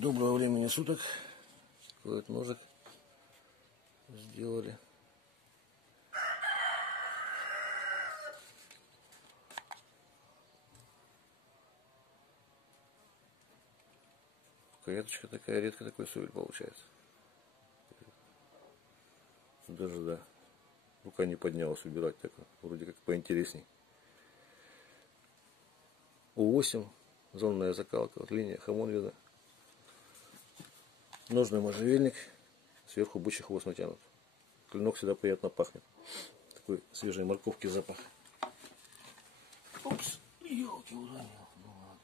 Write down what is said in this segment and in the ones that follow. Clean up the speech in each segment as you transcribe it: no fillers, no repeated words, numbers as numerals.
Доброго времени суток. Такой вот ножик сделали. Рукояточка такая, редко такой совель получается. Даже, да, рука не поднялась убирать, так вроде как поинтересней. У8, зонная закалка, вот линия хамон видно. Ножный можжевельник, сверху бычий хвост натянут. Клинок всегда приятно пахнет. Такой свежей морковки запах. Упс, елки уронил. Ну ладно.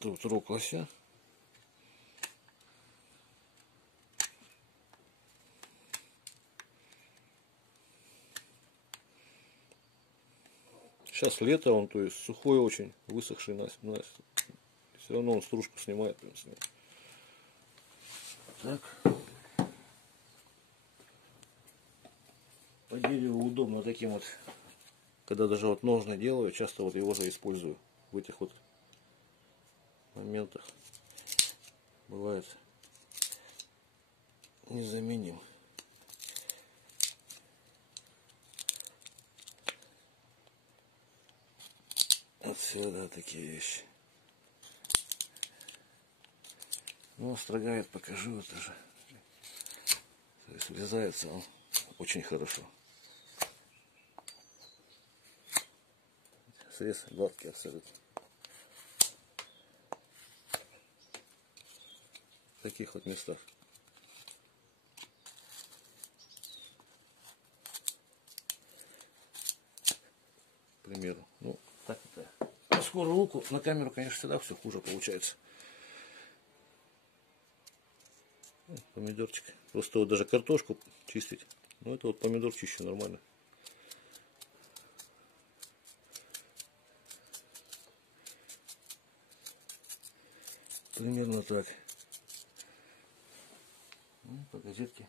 Тут рог лося. Сейчас лето, он то есть сухой очень, высохший все равно он стружку снимает, в принципе. Так. По дереву удобно таким вот, когда даже вот ножны делаю, часто вот его же использую в этих вот моментах. Бывает незаменим. Вот всегда такие вещи. Ну, строгает, покажу это же. То есть врезается он очень хорошо. Срез гладкий абсолютно. В таких вот местах. К примеру. Ну, так это. По скорую руку на камеру, конечно, всегда все хуже получается. Помидорчик. Просто вот даже картошку чистить. Ну, это вот помидор чищу нормально. Примерно так. Ну, по газетке.